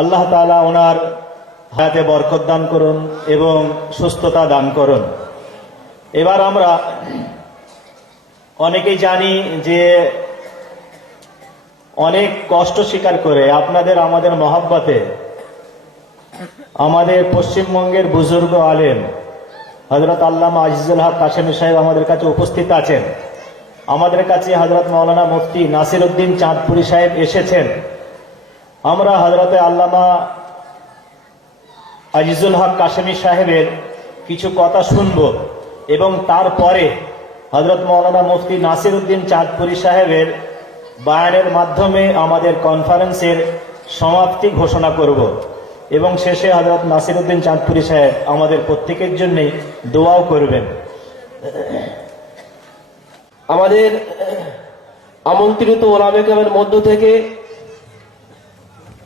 আল্লাহ তাআলা ওনার হায়াতে বরকত দান করুন এবং সুস্থতা দান করুন। এবার আমরা অনেকেই জানি যে অনেক কষ্ট স্বীকার করে আপনাদের আমাদের মহব্বতে আমাদের পশ্চিমবঙ্গের বুজুর্গ আলেম হযরত আল্লামা আজিজুল হক কাশেমী সাহেব আমাদের কাছে উপস্থিত আছেন। আমাদের কাছে হযরত মাওলানা মুফতি নাসির উদ্দিন চাঁদপুরি সাহেব এসেছেন। আমরা হযরত আল্লামা আজিজুল হক কাশেমী সাহেবের কিছু কথা শুনব এবং তারপরে হযরত মাওলানা মুফতি নাসির উদ্দিন চাঁদপুরি সাহেবের বয়ানের মাধ্যমে আমাদের কনফারেন্সের সমাপ্তি ঘোষণা করব এবং শেষে হযরত নাসির উদ্দিন চাঁদপুরি সাহেব আমাদের প্রত্যেকের জন্যই দোয়াও করবেন। আমাদের আমন্ত্রিত ওলামা কেরামের মধ্য থেকে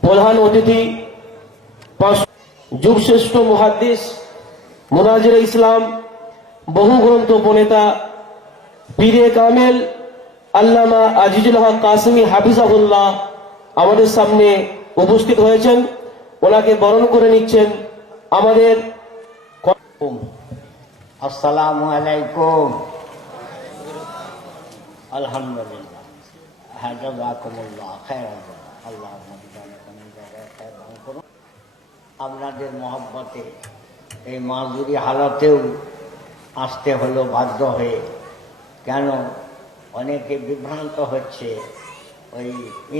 প্রধান অতিথি যুগশ্রেষ্ঠ মুহাদ্দিস মুনাজির ইসলাম বহু গ্রন্থ প্রণেতা পীরে কামেল আল্লামা আজিজুল হক কাশেমী হাফিজাহুল্লাহ আমাদের সামনে উপস্থিত হয়েছেন। ওনাকে বরণ করে নিচ্ছেন আমাদের। আসসালামু আলাইকুম। আলহামদুলিল্লাহ, জাযাকুমুল্লাহ খায়রান। আল্লাহ করুন। আপনাদের মহব্বতে এই মাযুরি হালতেও আসতে হলো বাধ্য হয়ে। কেন? অনেকে বিভ্রান্ত হচ্ছে ওই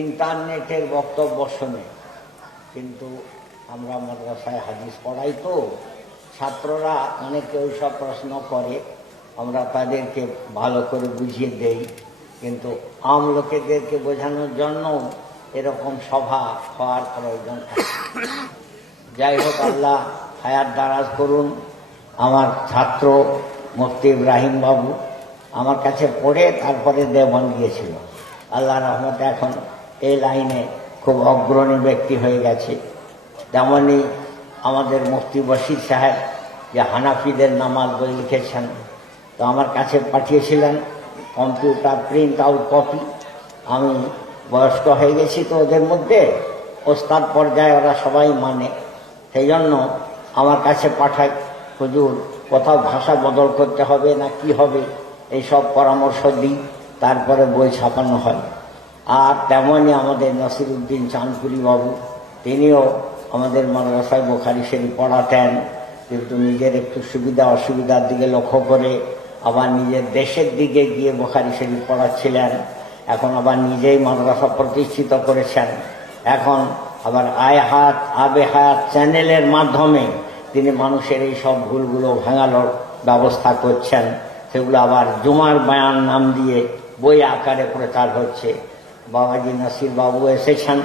ইন্টারনেটের বক্তব্য শুনে, কিন্তু আমরা মাদ্রাসায় হাদিস পড়াই, তো ছাত্ররা অনেকে ওই সব প্রশ্ন করে, আমরা তাদেরকে ভালো করে বুঝিয়ে দেই, কিন্তু আম লোকেদেরকে বোঝানোর জন্য এরকম সভা হওয়ার প্রয়োজন থাকে। যাই হোক, আল্লাহ হায়াত দারাজ করুন। আমার ছাত্র মুফতি ইব্রাহিম বাবু আমার কাছে পড়ে তারপরে দেওবন্দ গিয়েছিল। আল্লাহ রহমতে এখন এই লাইনে খুব অগ্রণী ব্যক্তি হয়ে গেছে। তেমনি আমাদের মুফতি বশির সাহেব, যে হানাফিদের নামাজ বই লিখেছেন, তো আমার কাছে পাঠিয়েছিলেন কম্পিউটার প্রিন্ট আউট কপি। আমি বয়স্ক হয়ে গেছি, তো ওদের মধ্যে ওস্তাদ পর্যায়ে ওরা সবাই মানে, সেই জন্য আমার কাছে পাঠায়, হুজুর কোথাও ভাষা বদল করতে হবে না কি হবে, এইসব পরামর্শ দিই, তারপরে বই ছাপানো হয়। আর তেমনি আমাদের নাসির উদ্দিন চাঁদপুরি বাবু, তিনিও আমাদের মাদ্রাসায় বুখারী শরীফ পড়াতেন, কিন্তু নিজের একটু সুবিধা অসুবিধার দিকে লক্ষ্য করে আবার নিজের দেশের দিকে গিয়ে বুখারী শরীফ পড়াচ্ছিলেন। এখন আবার নিজেই মাদ্রাসা প্রতিষ্ঠিত করেছেন। এখন আবার আবে হায়াত চ্যানেলের মাধ্যমে তিনি মানুষের এই সব ভুলগুলো ভাঙানোর ব্যবস্থা করছেন। সেগুলো আবার জুমার বয়ান নাম দিয়ে বই আকারে প্রচার হচ্ছে। বাবাজি নাসির বাবু এসেছেন,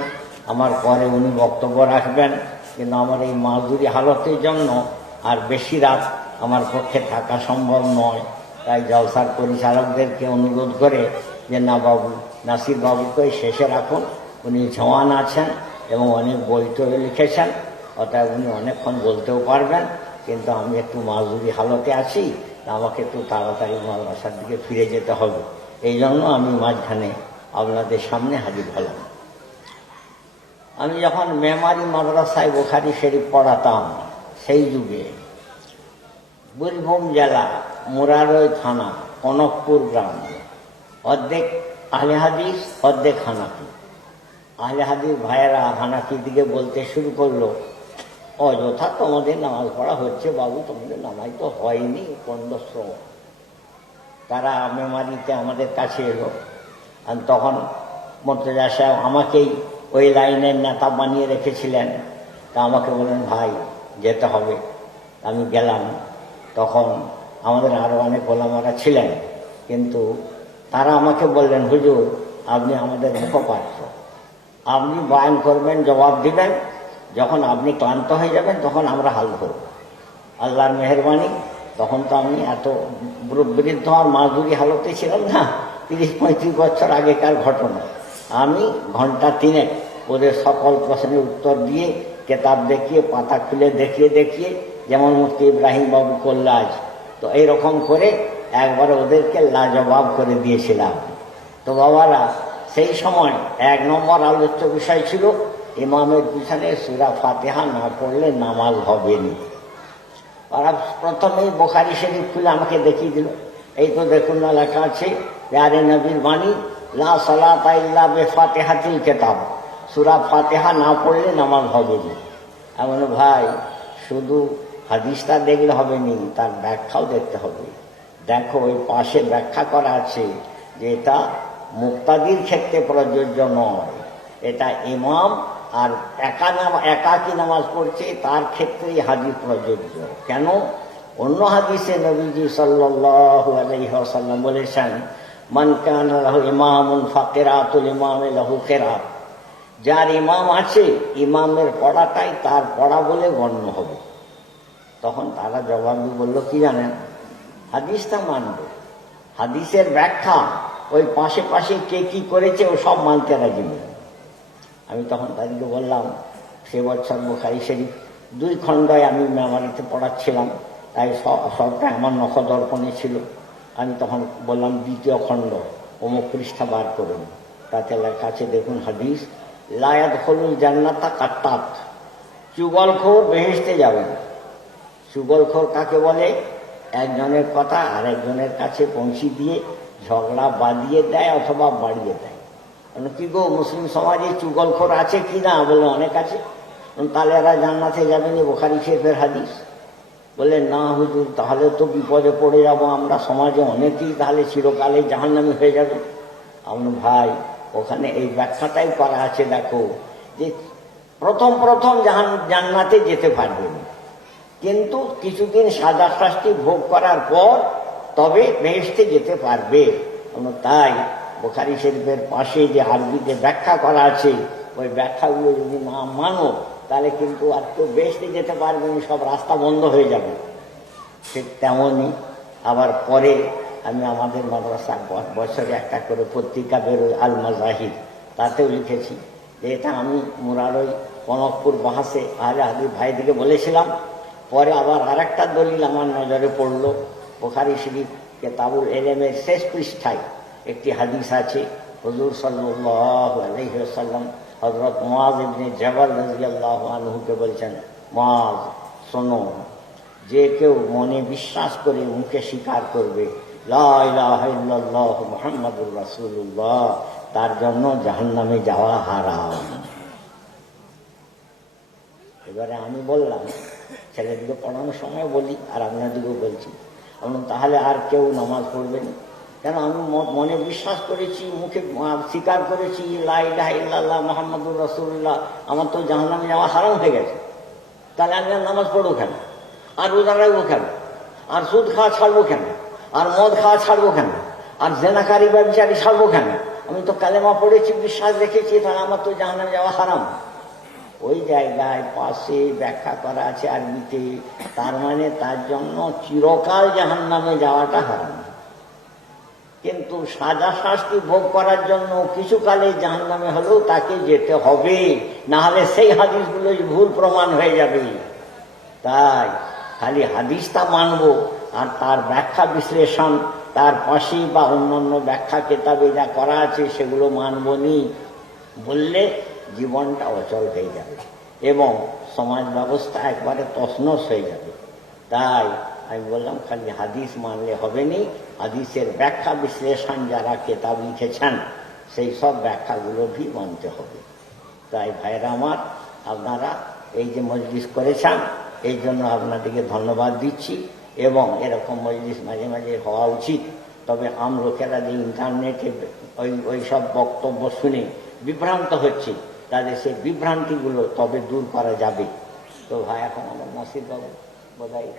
আমার পরে উনি বক্তব্য রাখবেন, কিন্তু আমার এই মাযুরি হালতের জন্য আর বেশি রাত আমার পক্ষে থাকা সম্ভব নয়। তাই জলসার পরিচালকদেরকে অনুরোধ করে যে না বাবু, নাসির বাবুকে শেষে রাখুন, উনি জওয়ান আছেন এবং অনেক বই টই লিখেছেন, অতএব উনি অনেকক্ষণ বলতেও পারবেন, কিন্তু আমি একটু মাযুরি হালতে আছি, আমাকে একটু তাড়াতাড়ি মাদ্রাসার দিকে ফিরে যেতে হবে। এই জন্য আমি মাঝখানে আপনাদের সামনে হাজির হলাম। আমি যখন মেমারি মাদ্রাসায় বুখারী শরীফ পড়াতাম, সেই যুগে বীরভূম জেলা মুরারই থানা কনকপুর গ্রাম, অর্ধেক আহলে হাদিস অর্ধেক হানাফি। আহলে হাদিস ভাইয়েরা হানাফির দিকে বলতে শুরু করলো, অযথা তোমাদের নামাজ পড়া হচ্ছে বাবু, তোমাদের নামাজ তো হয়নি কন্ডশ্রম। তারা মেমারিতে আমাদের কাছে এলো, আর তখন মুর্তজা সাহেব আমাকেই ওই লাইনের নেতা বানিয়ে রেখেছিলেন। তা আমাকে বললেন, ভাই যেতে হবে। আমি গেলাম। তখন আমাদের আরও অনেক ওলামারা ছিলেন, কিন্তু তারা আমাকে বললেন, হুজুর আপনি আমাদের মুখপাত্র, আপনি বয়ান করবেন, জবাব দিবেন, যখন আপনি ক্লান্ত হয়ে যাবেন তখন আমরা হাল ধরব। আল্লাহর মেহরবানি, তখন তো আমি এত বৃদ্ধ আর মাযুরি হালতে ছিলাম না, 30-35 বছর আগেকার ঘটনা। আমি ঘন্টা 3 ওদের সকল প্রশ্নের উত্তর দিয়ে, কেতাব দেখিয়ে, পাতা খুলে দেখিয়ে যেমন মুফতি ইব্রাহিম বাবু করল আজ, তো এইরকম করে একবার ওদেরকে লাজবাব করে দিয়েছিলাম। তো বাবারা, সেই সময় 1 নম্বর আলোচ্য বিষয় ছিল ইমামের পিছনে সূরা ফাতিহা না পড়লে নামাজ হবে না। ওরা প্রথমেই বুখারী শরীফ খুলে আমাকে দেখিয়ে দিল, এই তো দেখুন না লেখা আছে প্যারে নবীর বাণী, লা সালাতা ইল্লা বিফাতিহাতিল কিতাব, সূরা ফাতিহা না পড়লে নামাজ হবে না। এমন ভাই, শুধু হাদিসটা দেখলে হবে নি, তার ব্যাখ্যাও দেখতে হবে। দেখো ওই পাশে ব্যাখ্যা করা আছে যে এটা মুক্তাদির ক্ষেত্রে প্রযোজ্য নয়, এটা ইমাম আর একাকী নামাজ পড়ছে তার ক্ষেত্রেই হাদিস প্রযোজ্য। কেন? অন্য হাদিসে নবীজি সাল্লাল্লাহু আলাইহি ওয়াসাল্লাম বলেছেন, মান কানা লাহু ইমামুন ফাকিরাতুল ইমামি লাহু কিরাত, যার ইমাম আছে ইমামের পড়াটাই তার পড়া বলে গণ্য হবে। তখন তারা জবাব বললো কি জানেন, হাদিসটা মানবে, হাদিসের ব্যাখ্যা ওই পাশে পাশে কে কি করেছে ও সব মানতে রাজি নেই। আমি তখন তাদেরকে বললাম, সে বছর বুখারী শরীফ 2 খণ্ডয় আমি মেমারিতে পড়াচ্ছিলাম, তাই সবটা আমার নখদর্পণে ছিল। আমি তখন বললাম 2য় খণ্ড অমুক পৃষ্ঠা বার করুন, তাতে লেখা আছে দেখুন হাদিস, লা ইয়াদখুলুল জান্নাতা কাত্তাত, চুগলখোর বেহেশতে যাবে না। চুগলখোর কাকে বলে? একজনের কথা আরেকজনের কাছে পৌঁছে দিয়ে ঝগড়া বাঁধিয়ে দেয় অথবা বাড়িয়ে দেয়। কি গো, মুসলিম সমাজে চুগলখোর আছে কি না? বলে অনেক আছে। তাহলে এরা জান্নাতে যাবেন? বুখারী শরীফের হাদিস। বলে না হুজুর, তাহলে তো বিপদে পড়ে যাব আমরা, সমাজে অনেকেই তাহলে চিরকালে জাহান্নামী হয়ে যাবে। আমার ভাই, ওখানে এই ব্যাখ্যাটাই করা আছে, দেখো যে প্রথম জান্নাতে যেতে পারবেন, কিন্তু কিছুদিন সাজা শাস্তি ভোগ করার পর তবে বেহেশতে যেতে পারবে। তাই বুখারী শরীফের পাশে যে আরবিতে ব্যাখ্যা করা আছে, ওই ব্যাখ্যাগুলো যদি না মানো তাহলে কিন্তু আর কেউ বেহেশতে যেতে পারবে না, সব রাস্তা বন্ধ হয়ে যাবে। ঠিক তেমনই আবার পরে আমি আমাদের মাদ্রাসা বছরে একটা করে পত্রিকা বেরোয় আল মাজাহির, তাতেও লিখেছি যে এটা আমি মুরারই কনকপুর বাহাসে আহলে হাদিস ভাইদিকে বলেছিলাম। পরে আবার আরেকটা দলিল আমার নজরে পড়লো, বুখারী শরীফ কিতাবুল ইলমের শেষ পৃষ্ঠায় একটি হাদিস আছে, হুজুর সাল্লাল্লাহু আলাইহি ওয়াসাল্লাম হযরত মুআয ইবনে জাবাল রাদিয়াল্লাহু আনহুকে বলছেন, মুআয শোনো, যে কেউ মনে বিশ্বাস করে মুখে স্বীকার করবে লা ইলাহা ইল্লাল্লাহ মুহাম্মাদুর রাসূলুল্লাহ, তার জন্য জাহান্নামে যাওয়া হারাম। এবারে আমি বললাম, ছেলেদিকে পড়ানোর সময় বলি আর আপনাদেরকেও বলছি, তাহলে আর কেউ নামাজ পড়বেন? কেন? আমি মনে বিশ্বাস করেছি, মুখে স্বীকার করেছি লা ইলাহা ইল্লাল্লাহ মুহাম্মাদুর রাসূলুল্লাহ, আমার তো জাহান্নামে যাওয়া হারাম হয়ে গেছে। তাহলে আমি আর নামাজ পড়বো কেন? আর রোজা রাখবো কেন? আর সুদ খাওয়া ছাড়বো কেন? আর মদ খাওয়া ছাড়বো কেন? আর জেনাকারী ব্যভিচারী ছাড়বো কেন? আমি তো কালেমা পড়েছি, বিশ্বাস রেখেছি, তাহলে আমার তো জাহান্নামে যাওয়া হারাম। ওই জায়গায় পাশে ব্যাখ্যা করা আছে আরবিতে, তার মানে তার জন্য চিরকাল জাহান্নামে যাওয়াটা হারাম, কিন্তু সাজা শাস্তি ভোগ করার জন্য কিছুকালে জাহান্নামে হলেও তাকে যেতে হবে, না হলে সেই হাদিসগুলো ভুল প্রমাণ হয়ে যাবে। তাই খালি হাদিসটা মানব আর তার ব্যাখ্যা বিশ্লেষণ তার পাশেই বা অন্যান্য ব্যাখ্যা কেতাবে যা করা আছে সেগুলো মানবনি বললে জীবনটা অচল হয়ে যাবে এবং সমাজ ব্যবস্থা একবারে তছনছ হয়ে যাবে। তাই আমি বললাম, খালি হাদিস মানলে হবে নি, হাদিসের ব্যাখ্যা বিশ্লেষণ যারা কেতাব লিখেছেন সেই সব ব্যাখ্যাগুলো ভি মানতে হবে। তাই ভাইরা আমার, আপনারা এই যে মজলিস করেছেন এই জন্য আপনাদেরকে ধন্যবাদ দিচ্ছি, এবং এরকম মজলিস মাঝে মাঝে হওয়া উচিত। তবে আম লোকেরা যে ইন্টারনেটে ওই সব বক্তব্য শুনে বিভ্রান্ত হচ্ছে, তাদের সেই বিভ্রান্তিগুলো তবে দূর করা যাবে। তো ভাই, এখন আমার নাসির বাবু বোধহয়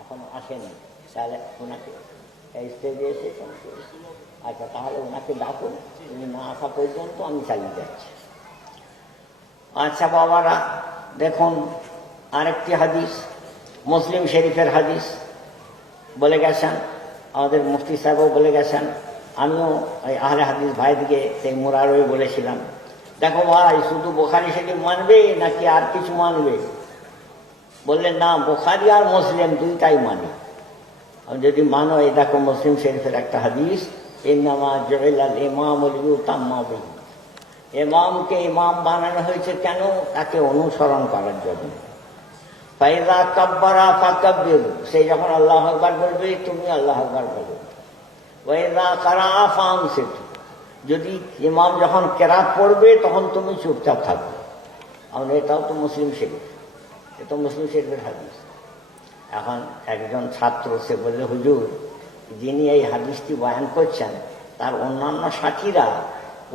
এখন আসেনি, তাহলে ওনাকে এই স্টেজে এসেছেন। আচ্ছা, তাহলে ওনাকে ডাকুন, উনি না আসা পর্যন্ত আমি চালিয়ে যাচ্ছি। আচ্ছা বাবারা, দেখুন আরেকটি হাদিস, মুসলিম শরীফের হাদিস বলে গেছেন, আমাদের মুফতি সাহেবও বলে গেছেন, আমিও ওই আহলে হাদিস ভাইদিকে সেই মুরারই বলেছিলাম, দেখো ভাই, শুধু বুখারী শরীফ মানবে নাকি আর কিছু মানবে? বললেন না, বুখারী আর মুসলিম দুইটাই মানি। যদি মানো, এই দেখো মুসলিম শরীফের একটা হাদিস, ইন্নামা জুইলাল ইমামু লিইউতাম্মা বিহি, ইমামকে ইমাম বানানো হয়েছে কেন? তাকে অনুসরণ করার জন্য। ফাইযা কাব্বারা ফাকাব্বিরু, সে যখন আল্লাহু আকবার বলবে তুমি আল্লাহু আকবার বলো। ওয়াইযা কারাআ ফানসিতু, যদি ইমাম যখন কেরাত পড়বে তখন তুমি চুপচাপ থাকবে। আমরা এটাও তো মুসলিম শরীফ, এটা মুসলিম শরীফের হাদিস। এখন একজন ছাত্র সে বললে, হুজুর যিনি এই হাদিসটি বয়ান করছেন তার অন্যান্য সাথীরা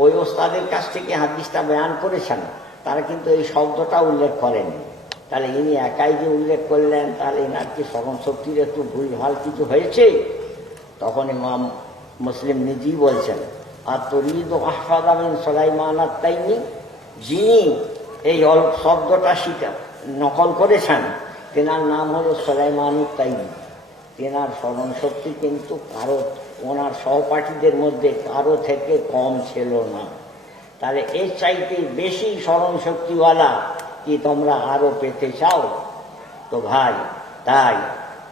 ওই ওস্তাদের কাছ থেকে হাদিসটা বয়ান করেছেন, তারা কিন্তু এই শব্দটা উল্লেখ করেননি। তাহলে ইনি একাই যে উল্লেখ করলেন, তাহলে এনার কি স্মরণ শক্তির একটু ভুলভাল কিছু হয়েছে? তখন ইমাম মুসলিম নিজেই বলছেন, আর তরিদ আহফাদা মিন সুলাইমান আত-তাইমি, যিনি এই শব্দটা নকল করেছেন তেনার নাম হলো সুলাইমান আত-তাইমি। তেনার স্মরণ শক্তি কিন্তু ওনার সহপাঠীদের মধ্যে কারো থেকে কম ছিল না। তাহলে এর চাইতে বেশি স্মরণ শক্তিওয়ালা কি তোমরা আরো পেতে চাও? তো ভাই, তাই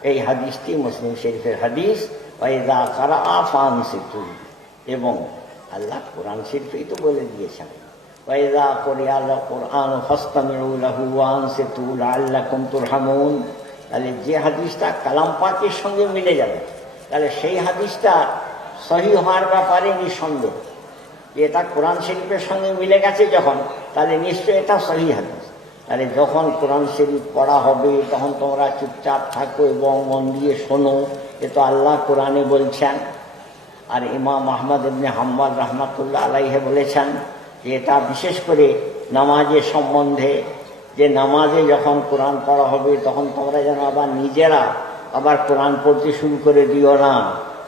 এই হাদিসটি মুসলিম শরীফের হাদিস। ওয়াইযা কারাআ ফানসিতু, এবং আল্লাহ কোরআন শরীফেই তো বলে দিয়েছেন, ওয়াইযা কুরিআল কুরআন ফাসতামিউ লাহু ওয়া আনসিতু লাআল্লাকুম তুরহামুন। তাহলে যে হাদিসটা কালাম পাকের সঙ্গে মিলে যাবে, তাহলে সেই হাদিসটা সহিহ হওয়ার ব্যাপারে নিঃসন্দেহ। এটা কোরআন শরীফের সঙ্গে মিলে গেছে যখন, তাহলে নিশ্চয়ই এটা সহিহ হাদিস। তাহলে যখন কোরআন শরীফ পড়া হবে তখন তোমরা চুপচাপ থাকো এবং মন দিয়ে শোনো। এ তো আল্লাহ কোরআনে বলছেন। আর ইমাম আহমদ ইবনে হাম্বল রাহমাতুল্লাহ আলাইহি বলেছেন যে এটা বিশেষ করে নামাজের সম্বন্ধে, যে নামাজে যখন কোরআন পড়া হবে তখন তোমরা যেন আবার নিজেরা আবার কোরআন পড়তে শুরু করে দিও না,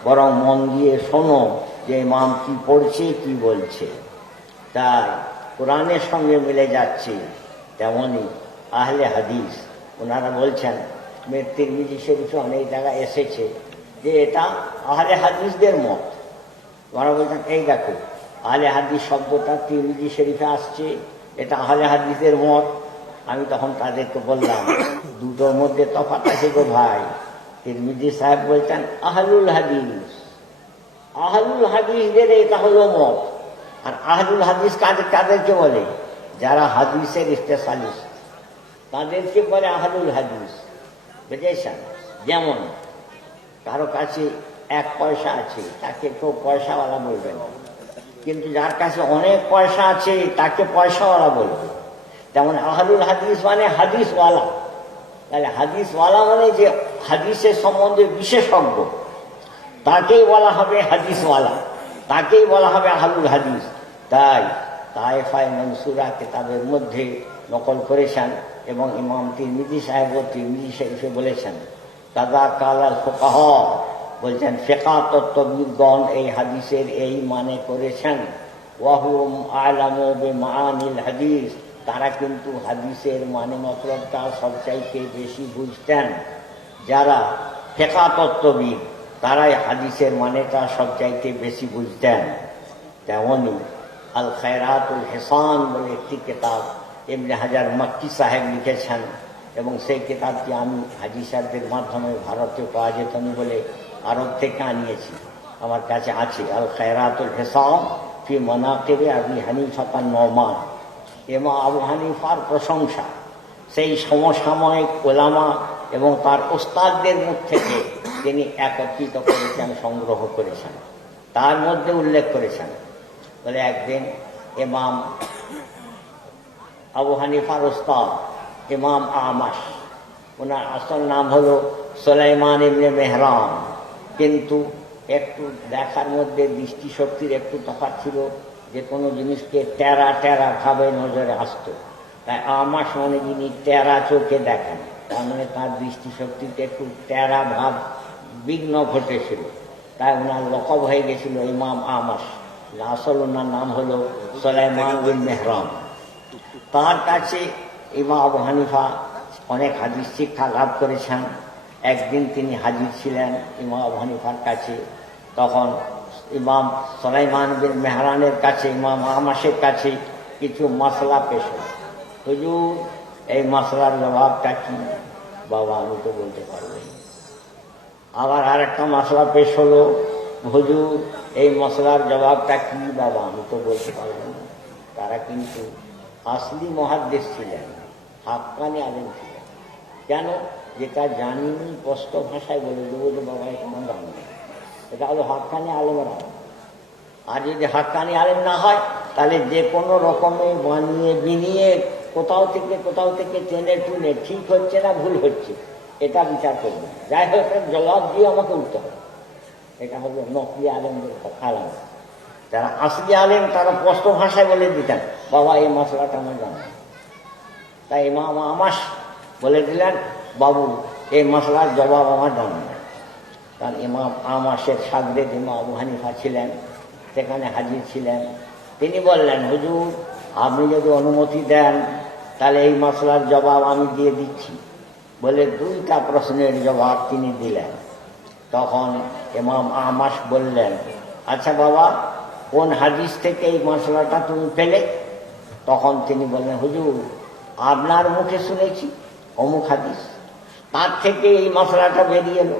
বরং মন দিয়ে শোনো যে ইমাম কি পড়ছে কি বলছে। তাই কোরআনের সঙ্গে মিলে যাচ্ছে। তেমনই আহলে হাদিস ওনারা বলছেন, তিরমিজি শরীফে অনেক জায়গায় এসেছে যে এটা আহলে হাদিসদের মত। ওনারা বলছেন এই দেখো আহলে হাদিস শব্দটা তিরমিজি শরীফে আসছে, এটা আহলে হাদিসের মত। আমি তখন তাদেরকে বললাম, দুটোর মধ্যে তফাৎ আছে গো ভাই। তিরমিজি সাহেব বলছেন আহলুল হাদিস, আহলুল হাদিসদের এটা হলো মত। আর আহলুল হাদিস কাদেরকে বলে? যারা হাদিসের স্পেশালিস্ট তাদেরকে বলে আহলুল হাদিস, বুঝেছেন? যেমন কারো কাছে 1 পয়সা আছে তাকে কেউ পয়সাওয়ালা বলবে না, কিন্তু যার কাছে অনেক পয়সা আছে তাকে পয়সাওয়ালা বলবে। তেমন আহলুল হাদিস মানে হাদিসওয়ালা। তাহলে হাদিসওয়ালা মানে যে হাদিসের সম্বন্ধে বিশেষজ্ঞ, তাকেই বলা হবে হাদিসওয়ালা, তাকেই বলা হবে আহলুল হাদিস। তাই তায়েফায়ে মনসুরা কিতাবের মধ্যে নকল করেছেন, এবং ইমাম তিরমিজি সাহেব তিরমিজি শরীফে বলেছেন, কাযা কালাল ফুকাহা, বলছেন ফিকহ তত্ত্ববিদগণ এই হাদিসের এই মানে করেছেন। ওয়াহুম আ'লামু বিমাআনিল হাদিস, তারা কিন্তু হাদিসের মানে মতলবটা সবচাইতে বেশি বুঝতেন। যারা ফিকহ তত্ত্ববিদ তারাই হাদিসের মানেটা সবচাইতে বেশি বুঝতেন। তেমনই আল খায়রাতুল হিসান বলে একটি কিতাব ইবনে হাজার মক্কি সাহেব লিখেছেন, এবং সেই কিতাবটি আমি হাজি সাহেবদের মাধ্যমে ভারতে পাওয়া যেত না বলে আরব থেকে আনিয়েছি, আমার কাছে আছে। আল খায়রাতুল হিসান ফি মানাকিবে আবি হানিফা আন-নুমান, ইমাম আবু হানিফার প্রশংসা সেই সমসাময়িক ওলামা এবং তার ওস্তাদদের মুখ থেকে তিনি একত্রিত করেছেন, সংগ্রহ করেছেন। তার মধ্যে উল্লেখ করেছেন বলে, একদিন ইমাম আবু হানিফার ওস্তাদ ইমাম আমাশ, ওনার আসল নাম হলো সুলাইমান ইবনে মেহরান, কিন্তু একটু দেখার মধ্যে দৃষ্টিশক্তির একটু তফাৎ ছিল, যে কোনো জিনিসকে টেরা টেরা ভাবে নজরে আসতো। তাই আমাশ মানে যিনি টেরা চোখে দেখেন, তার মানে তার দৃষ্টিশক্তিতে একটু টেরা ভাব বিঘ্ন ঘটেছিল। তাই ওনার লকব হয়ে গেছিল ইমাম আমাশ। আসল ওনার নাম হলো সুলাইমান বিন মেহরান। তার কাছে ইমাম আবু হানিফা অনেক হাদিস শিক্ষা লাভ করেছেন। একদিন তিনি হাজির ছিলেন ইমাম আবু হানিফার কাছে, তখন ইমাম সুলাইমান বিন মেহরানের কাছে ইমাম আমাশের কাছে কিছু মশলা পেশ হল। হুজুর এই মশলার জবাবটা কি? বাবা আমি তো বলতে পারবো। আবার আরেকটা মশলা পেশ হলো, হুজুর এই মশলার জবাবটা কি? বাবা আমি তো বলতে পারবো না। তারা কিন্তু আসলি মুহাদ্দিস ছিলেন, হাক্কানি আলেম ছিলেন। কেন? যেটা জানিনি স্পষ্ট ভাষায় বলে দেবো যে বাবা এটা আমার জানি না, এটা হলো হাক্কানি আলেমেরা। আর যদি হাক্কানি আলেম না হয় তাহলে যে কোনো রকমে বানিয়ে বিনিয়ে কোথাও থেকে টেনে টুনে ঠিক হচ্ছে না ভুল হচ্ছে এটা বিচার করবে, যাই হোক জবাব দিয়ে আমাকে উঠতে হবে। এটা হলো নকলি আলেমদের আলেম। যারা আসলি আলেম তারা স্পষ্ট ভাষায় বলে দিতেন বাবা এই মশলাটা আমার জানা। তাই ইমাম আমাস বলে দিলেন বাবু এই মশলার জবাব আমার জানা না। কারণ ইমাম আমাসের শাগরেদ ইমাম আবু হানিফা ছিলেন, সেখানে হাজির ছিলেন। তিনি বললেন হুজুর আপনি যদি অনুমতি দেন তাহলে এই মশলার জবাব আমি দিয়ে দিচ্ছি। বলে 2টা প্রশ্নের জবাব তিনি দিলেন। তখন ইমাম আমাস বললেন আচ্ছা বাবা কোন হাদিস থেকে এই মশলাটা তুমি পেলে? তখন তিনি বললেন হুজুর আপনার মুখে শুনেছি অমুক হাদিস, তার থেকে এই মশলাটা বেরিয়ে এলো,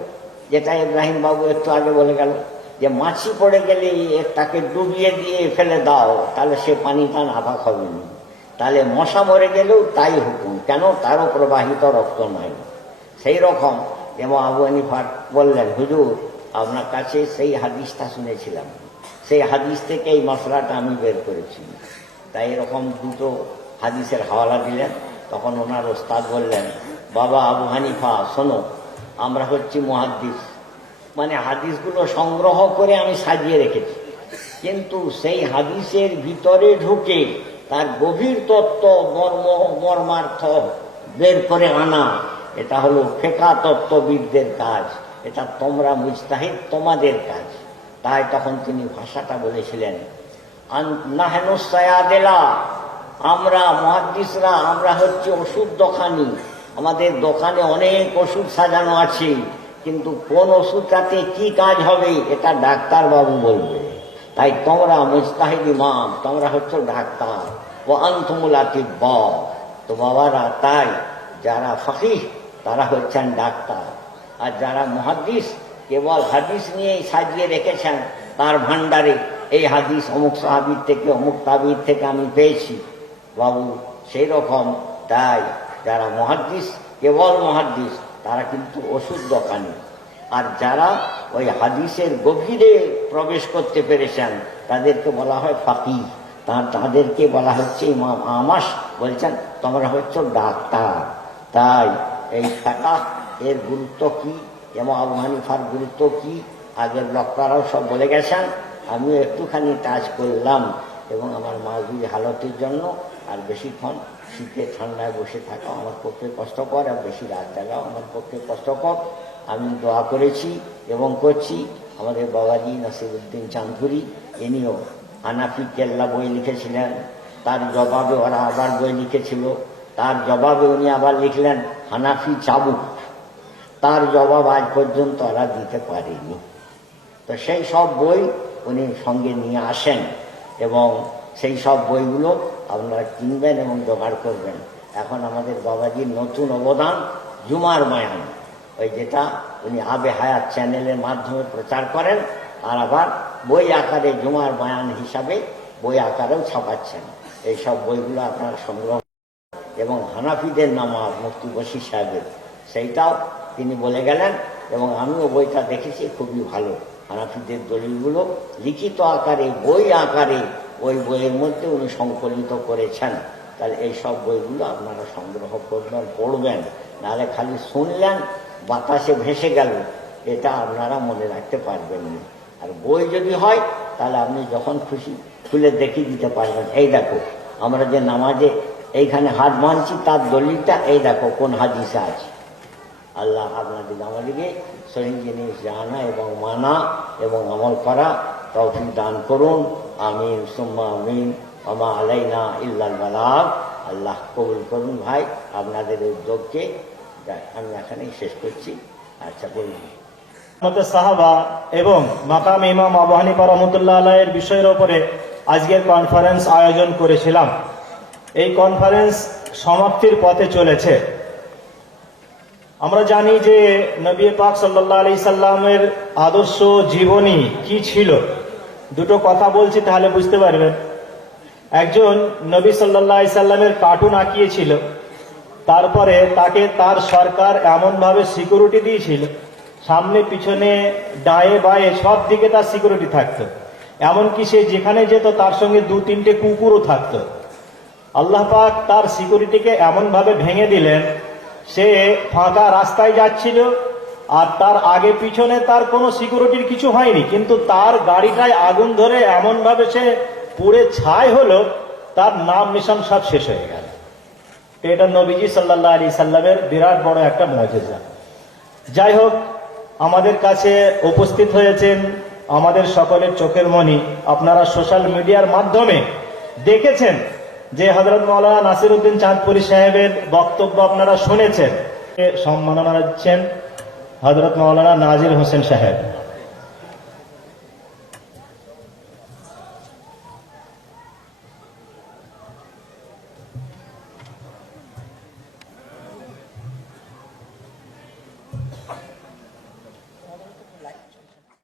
যেটা ইব্রাহিম বাবু একটু আগে বলে গেল যে মাছি পড়ে গেলে তাকে ডুবিয়ে দিয়ে ফেলে দাও তাহলে সে পানিটা নাপাক হবে না, তাহলে মশা মরে গেলেও তাই হুকুম, কেন তারও প্রবাহিত রক্ত নয়। সেই রকম ইমাম আবু হানিফা বললেন হুজুর আপনার কাছে সেই হাদিসটা শুনেছিলাম, সেই হাদিস থেকে এই মশলাটা আমি বের করেছি। তাই এরকম 2টো হাদিসের হাওয়ালা দিলেন। তখন ওনার ওস্তাদ বললেন বাবা আবু হানিফা শোনো, আমরা হচ্ছি মুহাদ্দিস, মানে হাদিসগুলো সংগ্রহ করে আমি সাজিয়ে রেখেছি, কিন্তু সেই হাদিসের ভিতরে ঢুকে তার গভীর তত্ত্ব মর্মার্থ বের করে আনা এটা হলো ফেকা তত্ত্ববিদদের কাজ, এটা তোমরা মুজতাহিদ তোমাদের কাজ। তাই তখন তিনি ভাষাটা বলেছিলেন নাহনু সায়াদেলা, আমরা মুহাদ্দিসরা আমরা হচ্ছে ওষুধ দোকানি, আমাদের দোকানে অনেক ওষুধ সাজানো আছে, কিন্তু কোন ওষুধটাতে কি কাজ হবে এটা ডাক্তার বাবু বলবে। তাই তোমরা মুজতাহিদ ইমাম, তোমরা হচ্ছে ডাক্তার, ও আনতুমুল আতিব্বা, তো বাবারা তাই যারা ফকিহ তারা হচ্ছেন ডাক্তার, আর যারা মুহাদ্দিস কেবল হাদিস নিয়েই সাজিয়ে রেখেছেন তার ভান্ডারে এই হাদিস অমুক সাহাবীর থেকে অমুক তাবির থেকে আমি পেয়েছি বাবু, সেই রকম। তাই যারা মুহাদ্দিস কেবল মুহাদ্দিস তারা কিন্তু ওষুধ দোকানি, আর যারা ওই হাদিসের গভীরে প্রবেশ করতে পেরেছেন তাদেরকে বলা হয় ফাকিহ, তাদেরকে বলা হচ্ছে ইমাম আমাস বলছেন তোমরা হচ্ছে ডাক্তার। তাই এই ফাকাহ এর গুরুত্ব কি, ইমাম আবু হানিফার গুরুত্ব কি আগের বক্তারাও সব বলে গেছেন, আমিও একটুখানি টাচ করলাম। এবং আমার মাঝুরি হালতের জন্য আর বেশিক্ষণ শীতে ঠান্ডায় বসে থাকা আমার পক্ষে কষ্টকর, আর বেশি রাত জাগাও আমার পক্ষে কষ্টকর। আমি দোয়া করেছি এবং করছি আমাদের বাবাজি নাসিরউদ্দিন চাঁদপুরি, ইনিও হানাফি কেল্লা বই লিখেছিলেন, তার জবাবে ওরা আবার বই লিখেছিল, তার জবাবে উনি আবার লিখলেন হানাফি চাবুক, তার জবাব আজ পর্যন্ত ওরা দিতে পারেনি। তো সেই সব বই উনি সঙ্গে নিয়ে আসেন এবং সেই সব বইগুলো আপনারা কিনবেন এবং জোগাড় করবেন। এখন আমাদের বাবাজির নতুন অবদান জুমার বয়ান, ওই যেটা উনি আবে হায়াত চ্যানেলের মাধ্যমে প্রচার করেন, আর আবার বই আকারে জুমার বয়ান হিসাবে বই আকারেও ছাপাচ্ছেন। এই সব বইগুলো আপনারা সংগ্রহ, এবং হানাফিদের নামাজ মুফতি বশির সাহেবের সেইটাও তিনি বলে গেলেন, এবং আমিও বইটা দেখেছি খুবই ভালো। হানাফিদের দলিলগুলো লিখিত আকারে বই আকারে ওই বইয়ের মধ্যে উনি সংকলিত করেছেন। তাহলে এই সব বইগুলো আপনারা সংগ্রহ করবেন, পড়বেন, নাহলে খালি শুনলেন বাতাসে ভেসে গেল এটা আপনারা মনে রাখতে পারবেন না। আর বই যদি হয় তাহলে আপনি যখন খুশি খুলে দেখিয়ে দিতে পারবেন, এই দেখো আমরা যে নামাজে এইখানে হাত মানছি তার দলিলটা এই দেখো কোন হাদিসে আছে। আল্লাহ আপনাদের আমাদেরকে সহি জিনিস জানা এবং মানা এবং আমল করা তৌফিক দান করুন। আমিন সুম্মা আমিন। আমা আলাইনা ইল্লাল বালাগ। আল্লাহ কবুল করুন। ভাই আপনাদের উদ্যোগকে আমি এখানেই শেষ করছি। আচ্ছা বলুন। সাহাবা এবং মাকাম ইমাম আবু হানিফা রহমতুল্লাহ আলাইহির বিষয়ের উপরে আজকের কনফারেন্স আয়োজন করেছিলাম। এই কনফারেন্স সমাপ্তির পথে চলেছে। আমরা জানি যে নবী পাক সাল্লাল্লাহু আলাইহি সাল্লামের আদর্শ জীবনী কি ছিল। দুটো কথা বলছি তাহলে বুঝতে পারবেন। একজন নবী সাল্লাল্লাহু আলাইহি সাল্লামের কার্টুন আঁকিয়েছিল, তারপরে তাকে তার সরকার এমন ভাবে সিকিউরিটি দিয়েছিল, সামনে পিছনে ডায়ে বায়ে সব দিকে তার সিকিউরিটি থাকতো, এমনকি সে যেখানে যেত তার সঙ্গে 2-3টে কুকুরও থাকতো। আল্লাহ পাক তার সিকিউরিটিকে এমন ভাবে ভেঙে দিলেন, সে ফাঁকা রাস্তায় যাচ্ছিল আর তার আগে পিছনে তার কোনো সিকিউরিটির কিছু হয়নি, কিন্তু তার গাড়িটায় আগুন ধরে এমন ভাবে সে পুড়ে ছাই হলো, তার নাম নিশান সব শেষ হয়ে গেল। এটা নবীজি সাল্লাল্লাহু আলাইহি সাল্লামের বিরাট বড় একটা মুজিজা। যাই হোক, আমাদের কাছে উপস্থিত হয়েছেন আমাদের সকলের চোখের মণি। আপনারা সোশ্যাল মিডিয়ার মাধ্যমে দেখেছেন যে হযরত মাওলানা নাসিরউদ্দিন চাঁদপুরি সাহেবের বক্তব্য আপনারা শুনেছেন। সম্মাননা দিচ্ছেন হযরত মাওলানা নাজির হোসেন সাহেব।